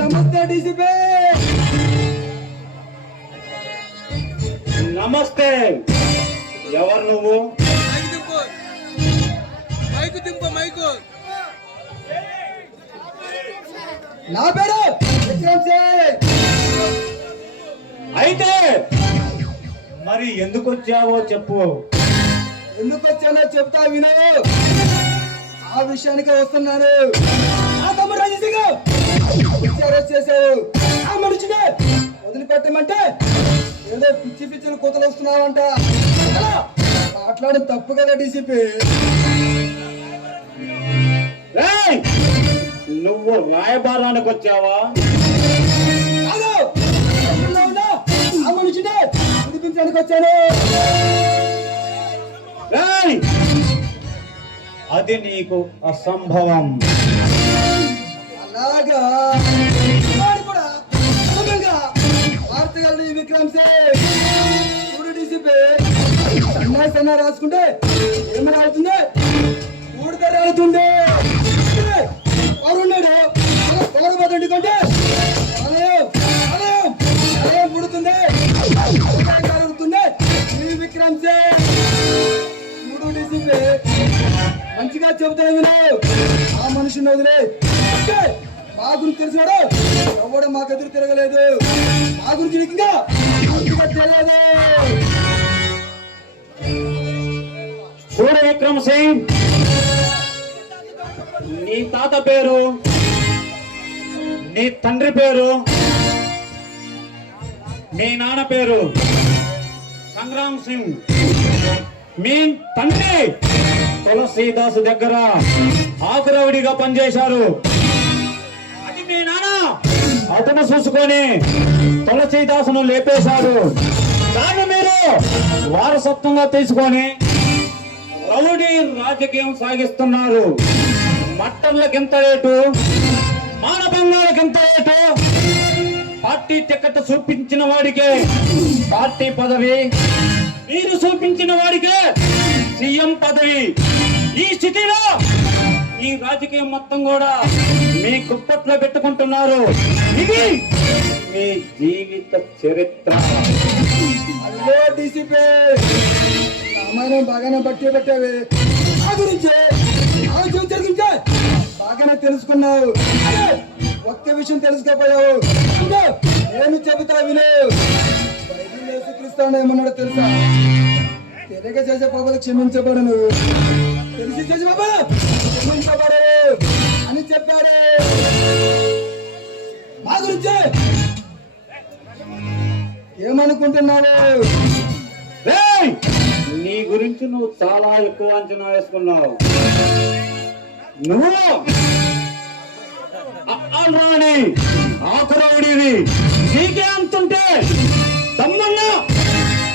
నమస్తే డీసీపీ. నమస్తే. ఎవరు నువ్వు? నా పేరు విక్రమ్ సింగ్. అయితే మరి ఎందుకు వచ్చావో చెప్పు. ఎందుకు వచ్చానో చెప్తా విను. ఆ విషయానికి వస్తున్నాను. ఆ తమ్ముడు రాజేసింగ్ వచ్చేసావు. ఆ మనిషిని వదిలిపెట్టమంటే ఏదో పిచ్చి పిచ్చిలు కూతలు వస్తున్నావంట. మాట్లాడడం తప్పు కదా డీసీపీ. నువ్వు రాయబారానికి వచ్చావా? ఆ మనిషిని విడిపించడానికి వచ్చాను. అది నీకు అసంభవం. అలాగా కూడా వార్తగలని విక్రమ్ సింగ్ చూడు డీసీపీ. సన్నా రాసుకుంటే ఏమైనా అవుతుంది? ఊడిత రాలుతుంది. ఎవరున్నాడు ఎందుకంటే పుడుతుంది జరుగుతుంది. విక్రమ్ సింగ్ చూడు డీసీపీ, మంచిగా చెబుతాను విను. ఆ మనిషిని వదిలే. మా గురించి తెలిసినాడు ఎవడు మాకు ఎదురు తిరగలేదు. మా గురించి నీకు ఇంకా తెలియదు. చూడు విక్రమ్ సింగ్, నీ తాత పేరు, నీ తండ్రి పేరు, మీ నాన్న పేరు సంగ్రామ్ సింగ్. మీ తండ్రి తులసీదాసు దగ్గర ఆకురవుడిగా పనిచేశారు. అది మీ నాన్న అతను చూసుకొని తులసీదాసును లేపేశారు. దాన్ని మీరు వారసత్వంగా తీసుకొని రౌడీ రాజకీయం సాగిస్తున్నారు. మట్టర్లకు ఎంత రేటు, మానభంగాలకు ఎంత రేటు. పార్టీ టికెట్ చూపించిన వాడికే పార్టీ పదవి, మీరు చూపించిన వాడికే సీఎం పదవి. ఈ స్థితిలో ఈ రాజకీయం మొత్తం కూడా మీ గుప్పట్లో పెట్టుకుంటున్నారు. ఇది మీ జీవిత చరిత్ర. అల్లే డీసీపీ, అమ్మాయిని బాగానే బట్టి పెట్టావి. నా గురించి గురించే బాగానే తెలుసుకున్నావు. ఒక్క విషయం తెలుసుకోపోయావు. నేను చెబుతా విను. బైబిల్ యేసుక్రీస్తు ఏమన్నాడో తెలుసా? తెలియక చేసే పాపాలు క్షమించబడను, తెలిసి చేసే పాపాలు క్షమించబడు అని చెప్పాడు. మా గురించి ఏమనుకుంటున్నావు? నీ గురించి నువ్వు చాలా ఎక్కువ అంచనా వేసుకున్నావు. నువ్వు రాణి ఆకురవుడివి. నీకే అంతుంటే తమ్మున్నా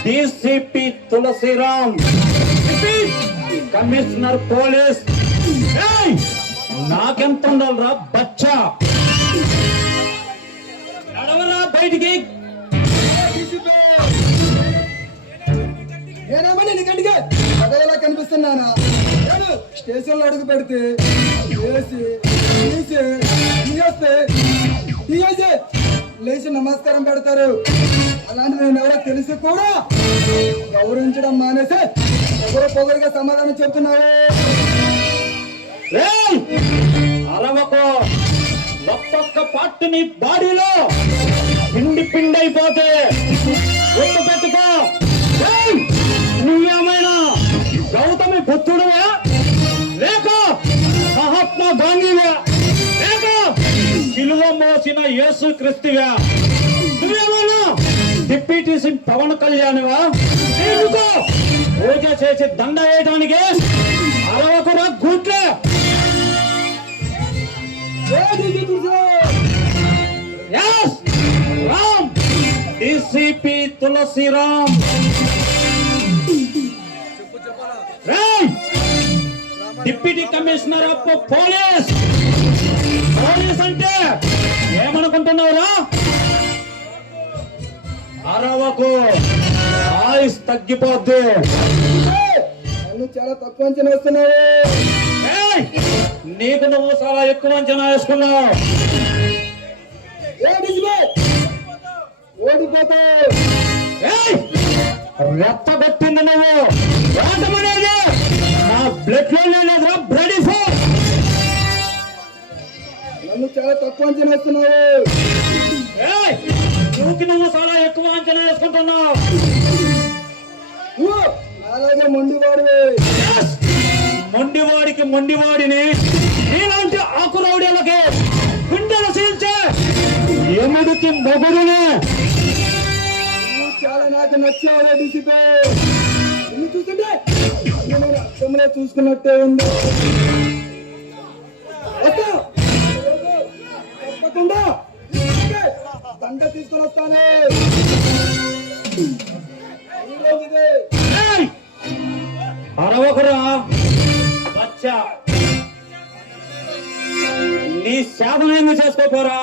డీసీపీ తులసిరామ్, కమిషనర్ పోలీస్, నాకెంత ఉండాలరా బచ్చా? నడవరా బయటికి. నేనేమన్నా నీకంటిగా పదవిలా కనిపిస్తున్నానా? నేను స్టేషన్ లో అడుగు పెడితే లేచి నమస్కారం పెడతారు. అలాంటి నేను ఎవరో తెలిసి కూడా గౌరవించడం మానేసి పొగరుగా సమాధానం చెప్తున్నావు. అరవకో, ఒక్కొక్క పార్టీ నీ బాడీలో పిండి పిండి అయిపోతే ఒట్టు పెట్టుకో. నువ్వేమైనా గౌతమి పుత్రుడువా, లేక మహాత్మా గాంధీవా, లేక సిలువ మోసిన యేసు క్రీస్తువా? నువ్వేమైనా డిప్యూటీ సింగ్ పవన్ కళ్యాణ్వా? నీకు పూజ చేసి దండ వేయడానికి అరవకురా గుట్లే. Ram, DCP Tulasiram. Deputy commissioner of police. Police అంటే ఏమనుకుంటున్నావురా? అరవకు, ఆయుష్ తగ్గిపోద్దు. చాలా తక్కువ అంచనా వేస్తున్నావు. నీకు నువ్వు చాలా ఎక్కువ అంచనా వేసుకున్నావు. ఏ డిసిపే ఓడిపోతావు. రెచ్చగొట్టింది నువ్వు. ఓటమనేది నా బ్లడ్ లో లేదురా బ్లడ్ ఫోర్. నన్ను చాలా తక్కువ అంచనా వేస్తున్నావు. నువ్వు చాలా ఎక్కువ అంచనా వేసుకుంటున్నావు. నువ్వు అలాగే మొండివాడివి. మొండివాడిని నీలాంటి ఆకురౌడీలకి గుండెలు సీల్చే ఎముడికి మొగుడునే. నువ్వు చాలా నాకు నచ్చావు డిసిపే. నిన్ను చూస్తుంటే నేను అర్థంలో చూసుకున్నట్టే ఉంది. వస్తా. తప్పకుండా దండ తీసుకొని వస్తాను. ఈ రోజుదే. అరవకురా బచ్చా. నీ శాపం ఏంది చేసుకోపోరా.